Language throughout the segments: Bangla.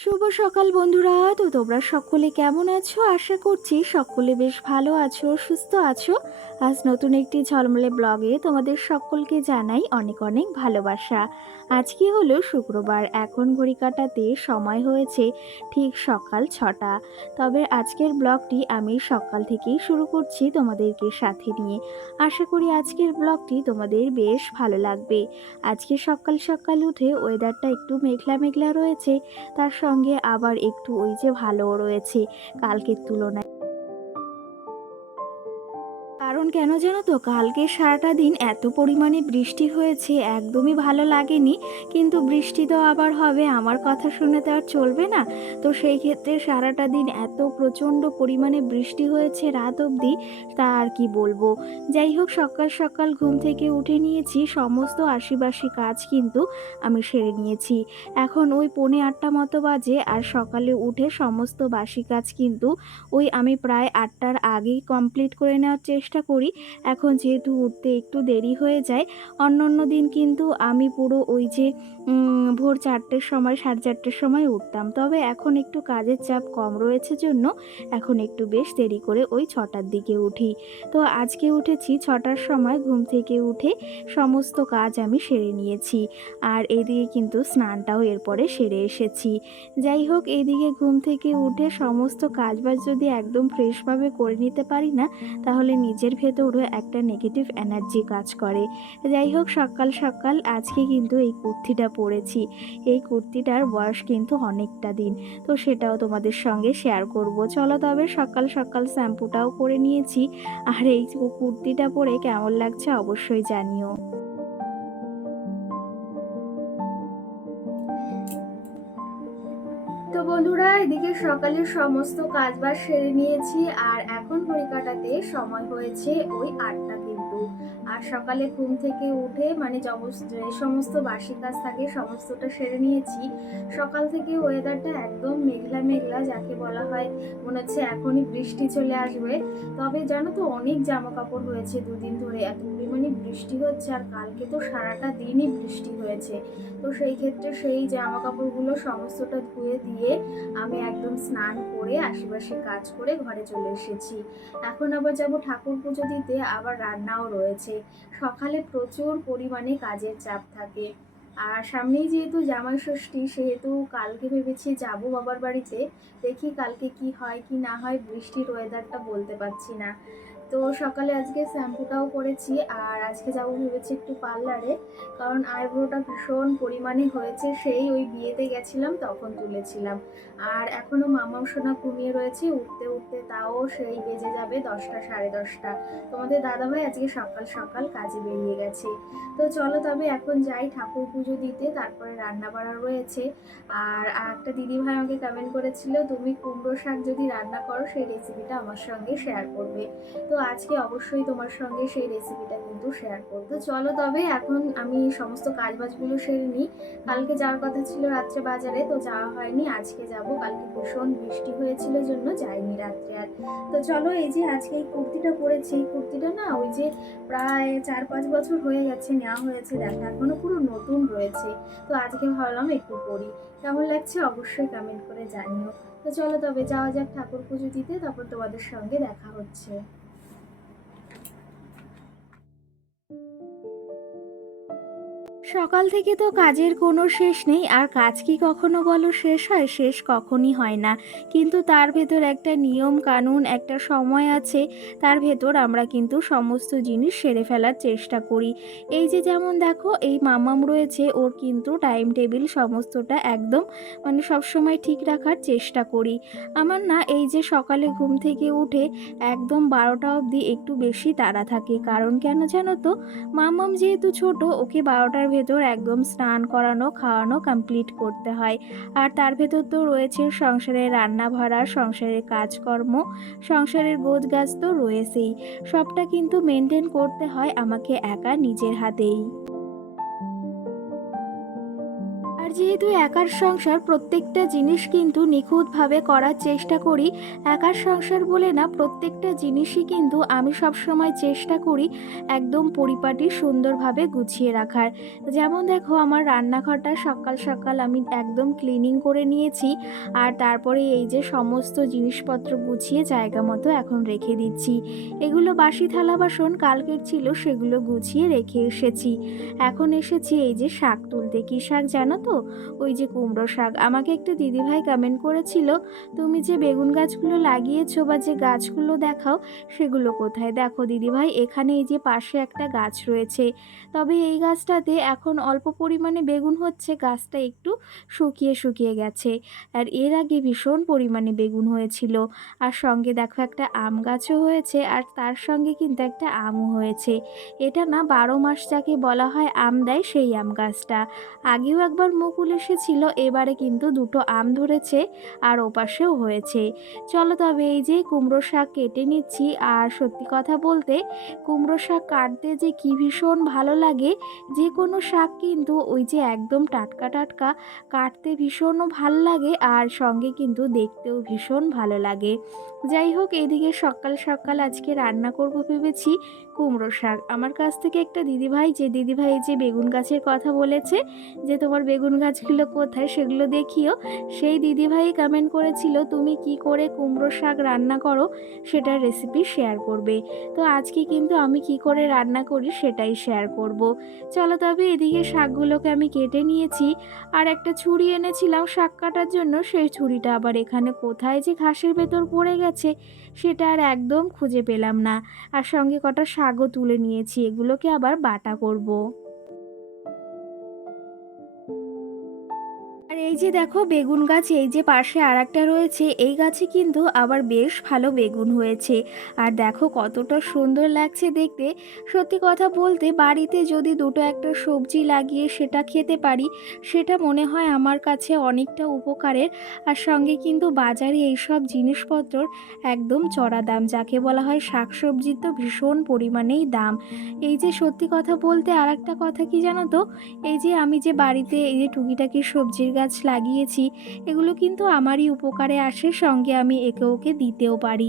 শুভ সকাল বন্ধুরা। তো তোমরা সকলে কেমন আছো? আশা করছি সকলে বেশ ভালো আছো, সুস্থ আছো। আজ নতুন একটি ঝলমলে ব্লগে তোমাদের সকলকে জানাই অনেক অনেক ভালোবাসা। আজকে হলো শুক্রবার, এখন ঘড়ি কাটাতে সময় হয়েছে ঠিক সকাল ছটা। তবে আজকের ব্লগটি আমি সকাল থেকেই শুরু করছি তোমাদেরকে সাথে নিয়ে। আশা করি আজকের ব্লগটি তোমাদের বেশ ভালো লাগবে। আজকে সকাল সকাল উঠে ওয়েদারটা একটু মেঘলা মেঘলা রয়েছে, তার সঙ্গে আবার একটু ওই যে ভালোও রয়েছে কালকের তুলনায়। কেন জানো তো? কালকে সারাটা দিন এত পরিমাণে বৃষ্টি হয়েছে, একদমই ভালো লাগেনি। কিন্তু বৃষ্টি তো আবার হবে, আমার কথা শুনে তো আর চলবে না। তো সেই ক্ষেত্রে সারাটা দিন এত প্রচণ্ড পরিমাণে বৃষ্টি হয়েছে রাত অবধি, তা আর কি বলব? যাই হোক, সকাল সকাল ঘুম থেকে উঠে নিয়েছি, সমস্ত আশিবাসী কাজ কিন্তু আমি সেরে নিয়েছি। এখন ওই পৌনে আটটা মতো বাজে, আর সকালে উঠে সমস্ত বাসি কাজ কিন্তু ওই আমি প্রায় আটটার আগেই কমপ্লিট করে নেওয়ার চেষ্টা করি। এখন যেহেতু উঠতে একটু দেরি হয়ে যায় অন্য অন্য দিন কিন্তু আমি পুরো ওই যে ভোর চারটের সময়, সাড়ে চারটের সময় উঠতাম। তবে এখন একটু কাজের চাপ কম রয়েছে জন্য, এখন একটু বেশ দেরি করে ওই ছটার দিকে উঠি। তো আজকে উঠেছি ছটার সময়, ঘুম থেকে উঠে সমস্ত কাজ আমি সেরে নিয়েছি। আর এদিকে কিন্তু স্নানটাও এরপরে সেরে এসেছি। যাই হোক এইদিকে ঘুম থেকে উঠে সমস্ত কাজবাজ যদি একদম ফ্রেশভাবে করে নিতে পারি না, তাহলে নিজের ভেতরও একটা নেগেটিভ এনার্জি কাজ করে। যাই হোক, সকাল সকাল আজকে কিন্তু এই কুর্তিটা পরেছি। এই কুর্তিটার বয়স কিন্তু অনেকটা দিন। তো সেটাও তোমাদের সঙ্গে শেয়ার করব। চলো তবে সকাল সকাল শ্যাম্পুটাও করে নিয়েছি। আর এই কুর্তিটা পরে কেমন লাগছে অবশ্যই জানিও। বন্ধুরা, এদিকে সকালের সমস্ত কাজবাজ সেরে নিয়েছি আর এখন ঘড়ি কাটাতে সময় হয়েছে ওই আটটা কিন্তু। আর সকালে ঘুম থেকে উঠে মানে যে সমস্ত বাসি কাজ থাকে সমস্তটা সেরে নিয়েছি। সকাল থেকে ওয়েদারটা একদম মেঘলা মেঘলা, যাকে বলা হয়, মনে হচ্ছে এখনই বৃষ্টি চলে আসবে। তবে জানো তো, অনেক জামা কাপড় হয়েছে দুদিন ধরে এত পরিমাণে বৃষ্টি হচ্ছে আর কালকে তো সারাটা দিনই বৃষ্টি হয়েছে। তো সেই ক্ষেত্রে সেই জামা কাপড়গুলো সমস্তটা ধুয়ে দিয়ে আমি একদম স্নান করে আশেপাশে কাজ করে ঘরে চলে এসেছি। এখন আবার যাব ঠাকুর পুজো দিতে, আবার রান্নাও রয়েছে। সকালে প্রচুর পরিমাণে কাজের চাপ থাকে। আর সামনেই যেহেতু জামাই ষষ্ঠী, সেহেতু কালকে ভেবেছি যাব বাবার বাড়িতে। দেখি কালকে কি হয়, কি না হয়, বৃষ্টির ওয়েদারটা বলতে পারছি না। তো সকালে আজকে শ্যাম্পুটাও করেছি, আর আজকে যাব ভেবেছি একটু পার্লারে, কারণ আইব্রোটা ভীষণ পরিমাণে হয়েছে, সেই ওই বিয়েতে গেছিলাম, তখন তুলেছিলাম। আর এখনও মামাও সোনা ঘুমিয়ে রয়েছে, উঠতে উঠতে তাও সেই বেজে যাবে দশটা, সাড়ে দশটা। তোমাদের দাদাভাই আজকে সকাল সকাল কাজে বেরিয়ে গেছে। তো চলো তবে এখন যাই ঠাকুর পুজো দিতে, তারপরে রান্না বাড়া রয়েছে। আর একটা দিদিভাই আমাকে কমেন্ট করেছিল, তুমি কুমড়ো শাক যদি রান্না করো, সেই রেসিপিটা আমার সঙ্গে শেয়ার করবে। তো আজকে অবশ্যই তোমার সঙ্গে সেই রেসিপিটা কিন্তু শেয়ার করব। চলো তবে, এখন আমি সমস্ত কাজবাজগুলো সেরে নিই। কালকে যাওয়ার কথা ছিল রাত্রে বাজারে, তো যাওয়া হয়নি। আজকে যাব, কালকে ভীষণ বৃষ্টি হয়েছিল জন্য যাইনি রাত্রে আর। তো চলো, এই যে আজকে এই কুর্তিটা পরেছি, এই কুর্তিটা না ওই যে প্রায় চার পাঁচ বছর হয়ে গেছে, নেওয়া হয়েছে, দেখা এখনও পুরো নতুন রয়েছে। তো আজকে ভাবলাম একটু পড়ি। কেমন লাগছে অবশ্যই কমেন্ট করে জানিও। তো চলো তবে যাওয়া যাক ঠাকুর পুজো দিতে, তারপর তোমাদের সঙ্গে দেখা হচ্ছে। সকাল থেকে তো কাজের কোনো শেষ নেই, আর কাজ কি কখনো বলো শেষ হয়? শেষ কখনই হয় না। কিন্তু তার ভেতর একটা নিয়ম কানুন, একটা সময় আছে, তার ভেতর আমরা কিন্তু সমস্ত জিনিস সেরে ফেলার চেষ্টা করি। এই যে যেমন দেখো, এই মামাম রয়েছে, ওর কিন্তু টাইম টেবিল সমস্তটা একদম মানে সবসময় ঠিক রাখার চেষ্টা করি। আমার না এই যে সকালে ঘুম থেকে উঠে একদম বারোটা অবধি একটু বেশি তাড়া থাকে। কারণ কেন জানো তো? মামাম যেহেতু ছোট, ওকে বারোটার ভেতর একদম স্নান করানো, খাওয়ানো কমপ্লিট করতে হয়। আর তার ভেতর তো রয়েছে সংসারের রান্না ভরা, সংসারের কাজকর্ম, সংসারের গোছ গাছ তো রয়েছেই। সবটা কিন্তু মেনটেন করতে হয় আমাকে একা নিজের হাতেই। আর যেহেতু একার সংসার, প্রত্যেকটা জিনিস কিন্তু নিখুঁতভাবে করার চেষ্টা করি। একার সংসার বলে না, প্রত্যেকটা জিনিসই কিন্তু আমি সবসময় চেষ্টা করি একদম পরিপাটি, সুন্দরভাবে গুছিয়ে রাখার। যেমন দেখো, আমার রান্নাঘরটা সকাল সকাল আমি একদম ক্লিনিং করে নিয়েছি আর তারপরে এই যে সমস্ত জিনিসপত্র গুছিয়ে জায়গা মতো এখন রেখে দিচ্ছি। এগুলো বাসি থালা বাসন, কালকের ছিল সেগুলো গুছিয়ে রেখে এসেছি। এখন এসেছি এই যে শাক তুলতে। কী শাক জানো তো? ওই যে কুমড়ো শাক, আমাকে একটা দিদিভাই কমেন্ট করেছিল, তুমি যে বেগুন গাছগুলো লাগিয়েছো বা যে গাছগুলো দেখাও, সেগুলো কোথায়? দেখো দিদিভাই, এখানে এই যে পাশে একটা গাছ রয়েছে, তবে এই গাছটাতে এখন অল্প পরিমাণে বেগুন হচ্ছে, গাছটা একটু শুকিয়ে শুকিয়ে গেছে, আর এর আগে ভীষণ পরিমাণে বেগুন হয়েছিল, আর সঙ্গে দেখো একটা আম গাছও হয়েছে, আর তার সঙ্গে কিন্তু একটা আমও হয়েছে, এটা না বারো মাস যাকে বলা হয় আম দেয়, সেই আম গাছটা, আগেও একবার মুকুল এসেছিল, এবারে কিন্তু দুটো আম ধরেছে আর ওপাশেও হয়েছে। চলো তবে এই যে কুমড়ো শাক কেটে নিচ্ছি আর সত্যি কথা বলতে কুমড়ো শাক কাটতে যে কি ভীষণ ভালো লাগে, যে কোনো শাক কিন্তু ওই যে একদম টাটকা টাটকা কাটতে ভীষণও ভালো লাগে আর সঙ্গে কিন্তু দেখতেও ভীষণ ভালো লাগে। যাই হোক, এদিকে সকাল সকাল আজকে রান্না করব ভেবেছি কুমড়ো শাক। আমার কাছ থেকে একটা দিদিভাই, যে দিদিভাই যে বেগুন গাছের কথা বলেছে, যে তোমার বেগুন গাছগুলো কোথায় সেগুলো দেখিও। সেই দিদিভাই কমেন্ট করেছিল, তুমি কি করে কুমড়ো শাক রান্না করো? সেটার রেসিপি শেয়ার করবে। তো আজকে কিন্তু আমি কি করে রান্না করি সেটাই শেয়ার করব। চলো তবে এদিকে শাকগুলোকে আমি কেটে নিয়েছি। আর একটা ছুরি এনেছিলাম শাক কাটার জন্য, সেই ছুরিটা আবার এখানে কোথায় যে ঘাসের ভেতর পড়ে গেছে, সেটা আর একদম খুঁজে পেলাম না। আর সঙ্গে কটা শাকও তুলে নিয়েছি, এগুলোকে আবার বাটা করব। এই যে দেখো বেগুন গাছ, এই যে পাশে আর একটা রয়েছে, এই গাছে কিন্তু আবার বেশ ভালো বেগুন হয়েছে। আর দেখো কতটা সুন্দর লাগছে দেখতে। সত্যি কথা বলতে বাড়িতে যদি দুটো একটা সবজি লাগিয়ে সেটা খেতে পারি, সেটা মনে হয় আমার কাছে অনেকটা উপকারের। আর সঙ্গে কিন্তু বাজারে এইসব জিনিসপত্রর একদম চড়া দাম, যাকে বলা হয় শাকসবজির তো ভীষণ পরিমাণেই দাম। এই যে সত্যি কথা বলতে আর একটা কথা কি জানো তো? এই যে আমি যে বাড়িতে এই যে টুকিটাকি সবজির গাছ লাগিয়েছি, এগুলো কিন্তু আমারই উপকারে আসে, সঙ্গে আমি একে ওকে দিতেও পারি।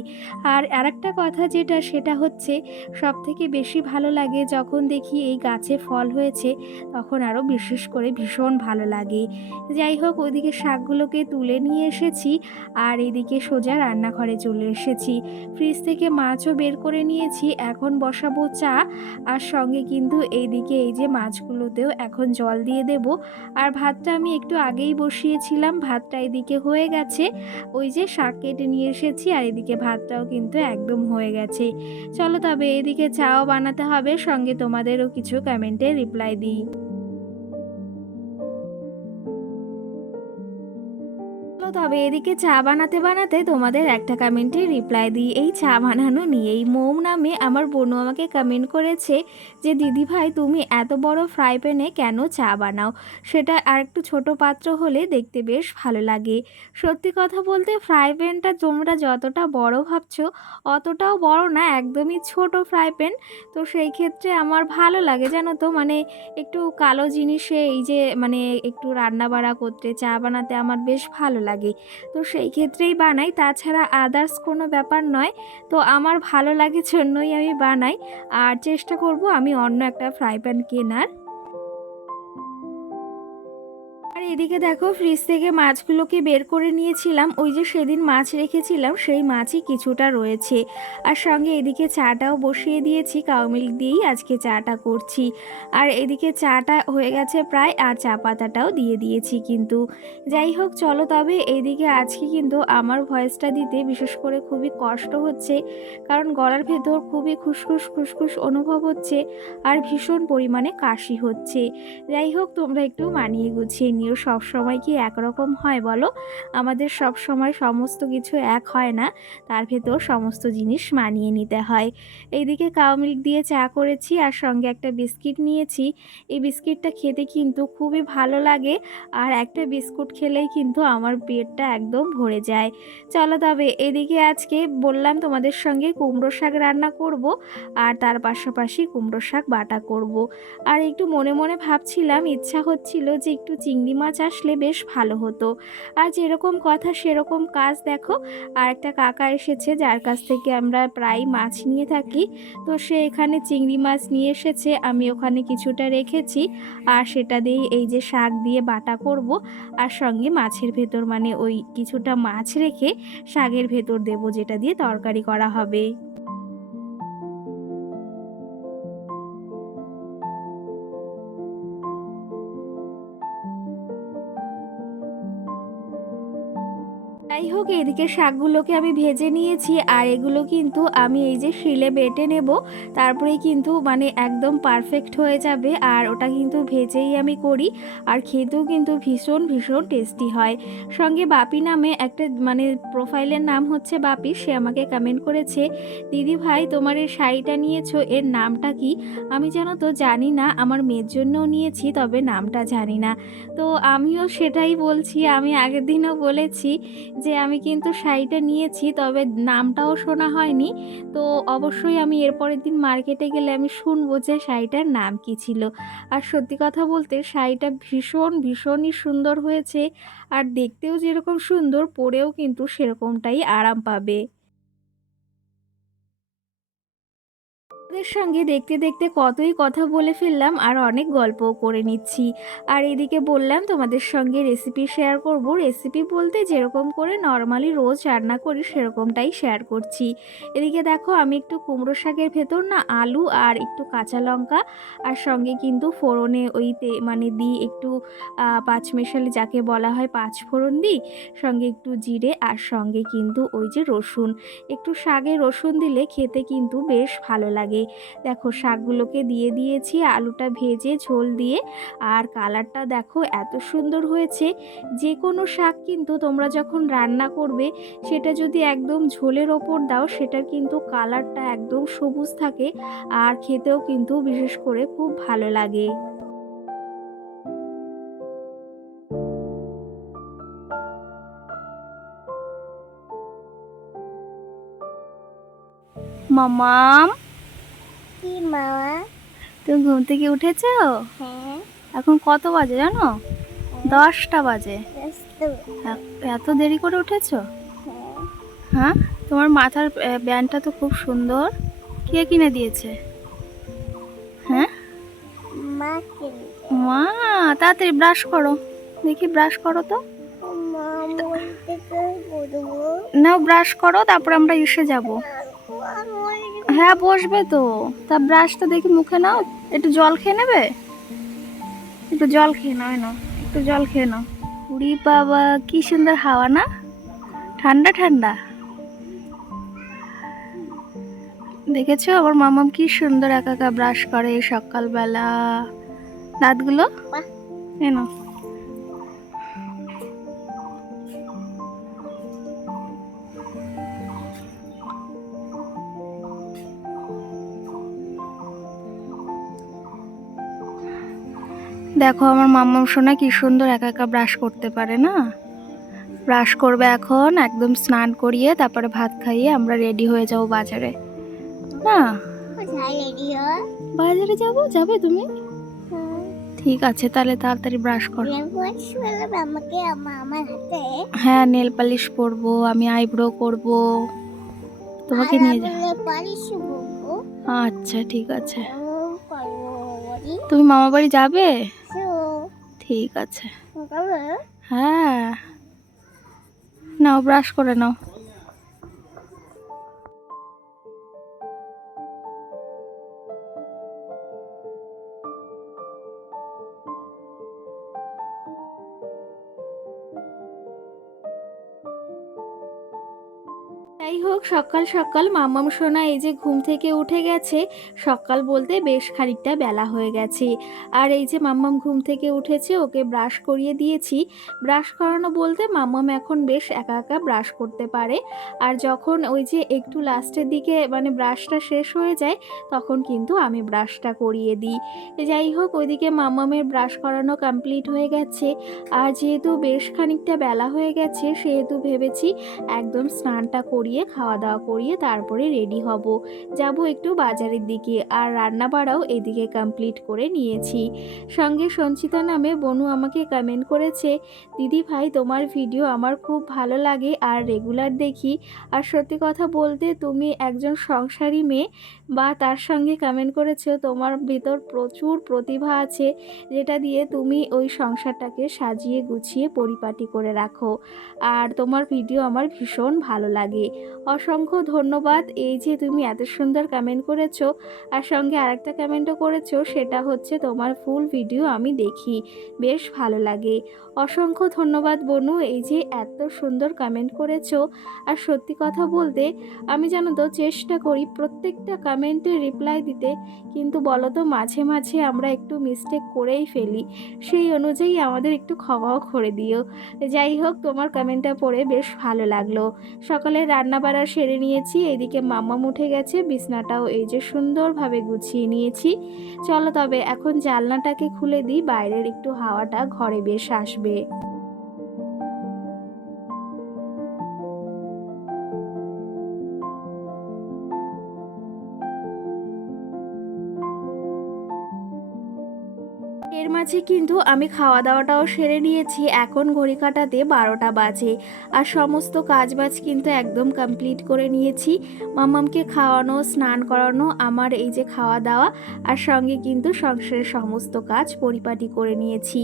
আর আরেকটা কথা যেটা, সেটা হচ্ছে সব থেকে বেশি ভালো লাগে যখন দেখি এই গাছে ফল হয়েছে, তখন আরও বিশেষ করে ভীষণ ভালো লাগে। যাই হোক, ওইদিকে শাকগুলোকে তুলে নিয়ে এসেছি, আর এদিকে সোজা রান্নাঘরে চলে এসেছি। ফ্রিজ থেকে মাছও বের করে নিয়েছি, এখন বসাবো চা, আর সঙ্গে কিন্তু এইদিকে এই যে মাছগুলোতেও এখন জল দিয়ে দেব। আর ভাতটা আমি একটু আগেই বসিয়েছিলাম, ভাতটা এদিকে হয়ে গেছে। ওই যে শাক কেটে নিয়ে এসেছি আর এদিকে ভাতটাও কিন্তু একদম হয়ে গেছে। চলো তবে এদিকে চাও বানাতে হবে, সঙ্গে তোমাদেরও কিছু কমেন্টে রিপ্লাই দিই। তবে এদিকে চা বানাতে বানাতে তোমাদের একটা কমেন্টে রিপ্লাই দিই। এই চা বানানো নিয়েই মৌ নামে আমার বোনু আমাকে কমেন্ট করেছে যে, দিদি ভাই, তুমি এত বড় ফ্রাই প্যানে কেন চা বানাও? সেটা আর একটু ছোটো পাত্র হলে দেখতে বেশ ভালো লাগে। সত্যি কথা বলতে ফ্রাই প্যানটা তোমরা যতটা বড় ভাবছ, অতটাও বড় না, একদমই ছোট ফ্রাই প্যান তো সেই ক্ষেত্রে আমার ভালো লাগে, জানো তো? মানে একটু কালো জিনিসে এই যে মানে একটু রান্না বাড়া করতে, চা বানাতে আমার বেশ ভালো লাগে। তো সেই ক্ষেত্রেই বানাই। তাছাড়া আদার্স কোনো ব্যাপার নয়। তো আমার ভালো লাগে জন্যই আমি বানাই। আর চেষ্টা করব আমি অন্য একটা ফ্রাই প্যান কেনার। এদিকে দেখো ফ্রিজ থেকে মাছগুলোকে বের করে নিয়েছিলাম। ওই যে সেদিন মাছ রেখেছিলাম, সেই মাছই কিছুটা রয়েছে। আর সঙ্গে এদিকে চাটাও বসিয়ে দিয়েছি কাউ মিল্ক দিয়েই আজকে চাটা করছি। আর এদিকে চাটা হয়ে গেছে প্রায়, আর চা পাতাটাও দিয়ে দিয়েছি কিন্তু। যাই হোক, চলো তবে এইদিকে আজকে কিন্তু আমার ভয়েসটা দিতে বিশেষ করে খুবই কষ্ট হচ্ছে, কারণ গলার ভেতর খুবই খুসখুস খুসখুস অনুভব হচ্ছে, আর ভীষণ পরিমাণে কাশি হচ্ছে। যাই হোক, তোমরা একটু মানিয়ে গুছিয়ে নিও সব সময় কি একরকম হয় বলো? আমাদের সব সময় সমস্ত কিছু এক হয় না, তার ভেতর সমস্ত জিনিস মানিয়ে নিতে হয়। এইদিকে কাউ মিল্ক দিয়ে চা করেছি আর সঙ্গে একটা বিস্কিট নিয়েছি। এই বিস্কিটটা খেতে কিন্তু খুবই ভালো লাগে আর একটা বিস্কুট খেলেই কিন্তু আমার পেটটা একদম ভরে যায়। চলো তবে এদিকে আজকে বললাম তোমাদের সঙ্গে কুমড়ো শাক রান্না করব আর তার পাশাপাশি কুমড়ো শাক বাটা করব। আর একটু মনে মনে ভাবছিলাম, ইচ্ছা হচ্ছিল যে একটু চিংড়ি মাছ আসলে বেশ ভালো হতো। আর যেরকম কথা সেরকম কাজ দেখো, আর একটা কাকা এসেছে যার কাছ থেকে আমরা প্রায় মাছ নিয়ে থাকি। তো সে এখানে চিংড়ি মাছ নিয়ে এসেছে, আমি ওখানে কিছুটা রেখেছি। আর সেটা দিয়ে এই যে শাক দিয়ে বাটা করব। আর সঙ্গে মাছের ভেতর মানে ওই কিছুটা মাছ রেখে শাকের ভেতর দেব, যেটা দিয়ে তরকারি করা হবে। হোক, এদিকে শাকগুলোকে আমি ভেজে নিয়েছি, আর এগুলো কিন্তু আমি এই যে শিলে বেটে নেব, তারপরেই কিন্তু মানে একদম পারফেক্ট হয়ে যাবে, আর ওটা কিন্তু ভেজেই আমি করি, আর খেতেও কিন্তু ভীষণ ভীষণ টেস্টি হয়। সঙ্গে বাপি নামে একটা মানে প্রোফাইলের নাম হচ্ছে বাপি, সে আমাকে কমেন্ট করেছে, দিদি ভাই, তোমার এই শাড়িটা নিয়েছো, এর নামটা কি? আমি জানো তো জানি না, আমার মেয়ের জন্যও নিয়েছি, তবে নামটা জানি না। তো আমিও সেটাই বলছি, আমি আগের দিনও বলেছি যে আমি কিন্তু শাড়িটা নিয়েছি, তবে নামটাও শোনা হয়নি। তো অবশ্যই আমি এরপরের দিন মার্কেটে গেলে আমি শুনব যে শাড়িটার নাম কি ছিল। আর সত্যি কথা বলতে শাড়িটা ভীষণ, ভীষণই সুন্দর হয়েছে। আর দেখতেও যেরকম সুন্দর, পরেও কিন্তু সেরকমটাই আরাম পাবে। ওদের সঙ্গে দেখতে দেখতে কতই কথা বলে ফেললাম আর অনেক গল্পও করে নিচ্ছি। আর এদিকে বললাম, তোমাদের সঙ্গে রেসিপি শেয়ার করব। রেসিপি বলতে যেরকম করে নর্মালি রোজ রান্না করি, সেরকমটাই শেয়ার করছি। এদিকে দেখো, আমি একটু কুমড়ো শাকের ভেতর না আলু আর একটু কাঁচা লঙ্কা আর সঙ্গে কিন্তু ফোড়নে ওই তে মানে দিই একটু পাঁচমেশালি যাকে বলা হয় পাঁচ ফোড়ন দিই, সঙ্গে একটু জিরে আর সঙ্গে কিন্তু ওই যে রসুন। একটু শাকে রসুন দিলে খেতে কিন্তু বেশ ভালো লাগে। দেখো শাকগুলোকে দিয়ে দিয়েছি, আলুটা ভেজে ঝোল দিয়ে। আর কালারটা দেখো এত সুন্দর হয়েছে যে কোনো শাক কিন্তু তোমরা যখন রান্না করবে, সেটা যদি একদম ঝোলের ওপর দাও, সেটার কিন্তু কালারটা একদম সবুজ থাকে আর খেতেও কিন্তু বিশেষ করে খুব ভালো লাগে। মামাম মামা। তুমি ঘুম থেকে উঠেছো? হ্যাঁ। এখন কত বাজে জানো? দশটা বাজে। এত দেরি করে উঠেছো? হ্যাঁ। হ্যাঁ? তোমার মাথার ব্যান্ডটা তো খুব সুন্দর। কে কিনে দিয়েছে? হ্যাঁ? মা মা তাড়াতাড়ি ব্রাশ করো। দেখি ব্রাশ করো তো। নাও ব্রাশ করো তারপর আমরা এসে যাব। হ্যাঁ বসবে তো। তা ব্রাশটা দেখি মুখে নাও একটু জল খেয়ে নেবে? একটু জল খেয়ে নাও নাও একটু জল খেয়ে নাও। উড়ি বাবা কি সুন্দর হাওয়া না? ঠান্ডা ঠান্ডা। দেখেছ আমার মামাম কি সুন্দর একা একা ব্রাশ করে সকালবেলা। দাঁতগুলো? বাহ। দেখো আমার মাম্মাম সোনা কি সুন্দর একা একা ব্রাশ করতে পারে না? ব্রাশ করবে এখন একদম স্নান করিয়ে তারপরে ভাত খাইয়ে আমরা রেডি হয়ে যাব বাজারে। না? বাজারে যাব? যাবে তুমি? হ্যাঁ। ঠিক আছে তাহলে তাড়াতাড়ি ব্রাশ করো। হ্যাঁ নেল পালিশ করব আমি আইব্রো করব। তোমাকে নিয়ে যাব আচ্ছা ঠিক আছে। তুমি মামা বাড়ি যাবে? ঠিক আছে। হ্যাঁ। নাও ব্রাশ করে নাও। সকাল সকাল মাম্মাম সোনা এই যে ঘুম থেকে উঠে গেছে, সকাল বলতে বেশ খানিকটা বেলা হয়ে গেছে। আর এই যে মাম্মাম ঘুম থেকে উঠেছে, ওকে ব্রাশ করিয়ে দিয়েছি। ব্রাশ করানো বলতে মাম্মাম এখন বেশ একা একা ব্রাশ করতে পারে। আর যখন ওই যে একটু লাস্টের দিকে মানে ব্রাশটা শেষ হয়ে যায়, তখন কিন্তু আমি ব্রাশটা করিয়ে দিই। যাই হোক, ওইদিকে মাম্মামের ব্রাশ করানো কমপ্লিট হয়ে গেছে। আর যেহেতু বেশ খানিকটা বেলা হয়ে গেছে, সেহেতু ভেবেছি একদম স্নানটা করিয়ে খাওয়া দাওয়া করিয়ে তারপরে রেডি হব। যাব একটু বাজারের দিকে আর রান্না বাড়াও এদিকে কমপ্লিট করে নিয়েছি। সঙ্গে সঞ্চিতা নামে বনু আমাকে কমেন্ট করেছে, দিদি ভাই, তোমার ভিডিও আমার খুব ভালো লাগে আর রেগুলার দেখি। আর সত্যি কথা বলতে, তুমি একজন সংসারী মেয়ে বা তার সঙ্গে কমেন্ট করেছ তোমার ভিতর প্রচুর প্রতিভা আছে, যেটা দিয়ে তুমি ওই সংসারটাকে সাজিয়ে গুছিয়ে পরিপাটি করে রাখো। আর তোমার ভিডিও আমার ভীষণ ভালো লাগে। অসংখ্য ধন্যবাদ এই যে তুমি এত সুন্দর কমেন্ট করেছ, আর সঙ্গে আরেকটা কমেন্টও করেছ, সেটা হচ্ছে তোমার ফুল ভিডিও আমি দেখি, বেশ ভালো লাগে। অসংখ্য ধন্যবাদ বনু, এই যে এত সুন্দর কমেন্ট করেছ। আর সত্যি কথা বলতে, আমি জানো তো, চেষ্টা করি প্রত্যেকটা কমেন্টে রিপ্লাই দিতে, কিন্তু বলো তো মাঝে মাঝে আমরা একটু মিস্টেক করেই ফেলি। সেই অনুযায়ী আমাদের একটু ক্ষমাও করে দিও। যাই হোক, তোমার কমেন্টটা পড়ে বেশ ভালো লাগল। সকালে রান্না বাড়া সেরে নিয়েছি, এদিকে মাম্মা উঠে গেছে, বিছনাটাও এই যে সুন্দরভাবে গুছিয়ে নিয়েছি। চলো তবে এখন জানলাটাকে খুলে দিই, বাইরের একটু হাওয়াটা ঘরে বেশ আসবে। মাঝে কিন্তু আমি খাওয়া দাওয়াটাও সেরে নিয়েছি। এখন ঘড়ি কাটাতে বারোটা বাজে আর সমস্ত কাজবাজ কিন্তু একদম কমপ্লিট করে নিয়েছি। মামামকে খাওয়ানো, স্নান করানো, আমার এই যে খাওয়া দাওয়া আর সঙ্গে কিন্তু সংসারের সমস্ত কাজ পরিপাটি করে নিয়েছি।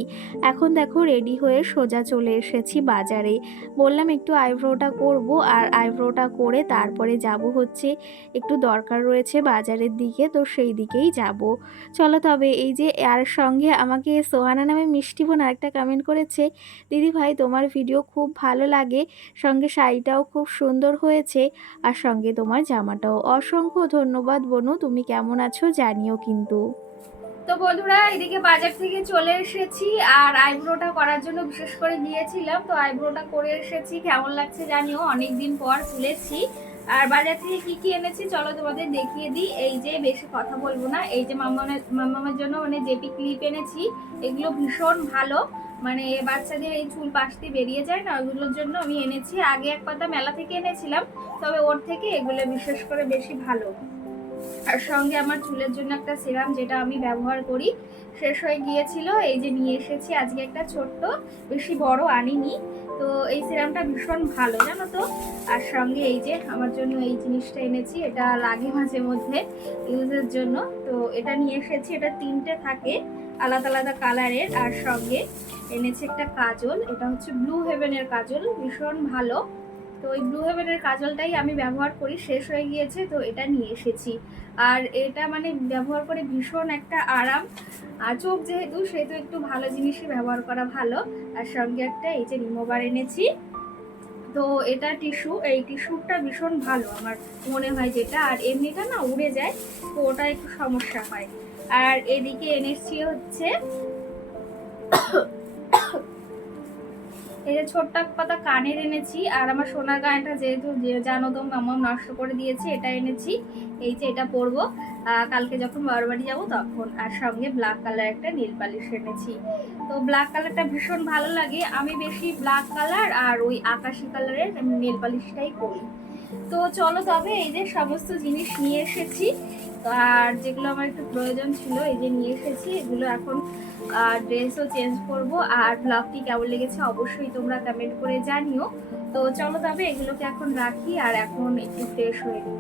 এখন দেখো রেডি হয়ে সোজা চলে এসেছি বাজারে। বললাম একটু আইব্রোটা করব আর আইব্রোটা করে তারপরে যাব হচ্ছে একটু দরকার রয়েছে বাজারের দিকে, তো সেই দিকেই যাব। চলো তবে এই যে, আর সঙ্গে আমাকে সোহানা নামে মিষ্টি বোন আরেকটা কমেন্ট করেছে, দিদি ভাই, তোমার ভিডিও খুব ভালো লাগে, সঙ্গে শাড়িটাও খুব সুন্দর হয়েছে, আর সঙ্গে তোমার জামাটাও। অসংখ্য ধন্যবাদ বনু, তুমি কেমন আছো জানিও কিন্তু। তো বন্ধুরা, এদিকে বাজার থেকে চলে এসেছি, আর আইব্রোটা করার জন্য বিশেষ করে গিয়েছিলাম, তো আইব্রোটা করে এসেছি, কেমন লাগছে জানিও অনেক দিন পর তুলেছি। আর বাজার থেকে কি কি এনেছি, চলো তোমাদের দেখিয়ে দিই। এই যে বেশি কথা বলব না, এই যে মামামের মামামার জন্য মানে জেপি ক্লিপ এনেছি। এগুলো ভীষণ ভালো। মানে বাচ্চাদের এই চুল পাশতে বেরিয়ে যায় না, ওগুলোর জন্য আমি এনেছি। আগে এক পাতা মেলা থেকে এনেছিলাম, তবে ওর থেকে এগুলো বিশেষ করে বেশি ভালো। আর সঙ্গে আমার চুলের জন্য একটা সিরাম যেটা আমি ব্যবহার করি, শেষ হয়ে গিয়েছিল। এই যে নিয়ে এসেছি আজকে একটা ছোট্ট, বেশি বড় আনিনি। তো এই সিরামটা ভীষণ ভালো, জানো তো? আর সঙ্গে এই যে আমার জন্য এই জিনিসটা এনেছি, এটা লাগে মাঝে মধ্যে ইউজের জন্য। তো এটা নিয়ে এসেছি, এটা তিনটে থাকে, আলাদা আলাদা কালারের। আর সঙ্গে এনেছি একটা কাজল, এটা হচ্ছে ব্লু হেভেনের কাজল, ভীষণ ভালো। তো ওই ব্লু হেভেনের কাজলটাই আমি ব্যবহার করি, শেষ হয়ে গিয়েছে, তো এটা নিয়ে এসেছি। আর এটা মানে ব্যবহার করে ভীষণ একটা আরাম। আর চোখ যেহেতু, সেহেতু একটু ভালো জিনিসই ব্যবহার করা ভালো। আর সঙ্গে একটা এই যে রিমোভার এনেছি। তো এটা টিস্যু এই টিস্যুটা ভীষণ ভালো আমার মনে হয় যেটা। আর এমনিটা না উড়ে যায়, তো ওটা একটু সমস্যা হয়। আর এদিকে এনেছি হচ্ছে এই যে ছোট্ট পাতা কানের এনেছি, আর আমার সোনার গানটা যেহেতু জানো মামা নষ্ট করে দিয়েছে, এটা এনেছি। এই যে এটা পরবো। কালকে যখন বাড়ি যাব তখন, আর সঙ্গে ব্ল্যাক কালার একটা নীল পালিশ এনেছি। তো ব্ল্যাক কালারটা ভীষণ ভালো লাগে। আমি বেশি ব্ল্যাক কালার আর ওই আকাশি কালারের নীল পালিশটাই করি তো চলো তবে এই যে সমস্ত জিনিস নিয়ে এসেছি। আর যেগুলো আমার একটু প্রয়োজন ছিল, এই যে নিয়ে এসেছি। এগুলো এখন ড্রেসও চেঞ্জ করব। আর ব্লগটি কেমন লেগেছে অবশ্যই তোমরা কমেন্ট করে জানিও। তো চলো তবে এগুলোকে এখন রাখি, আর এখন একটু ফ্রেশ হয়ে নিই।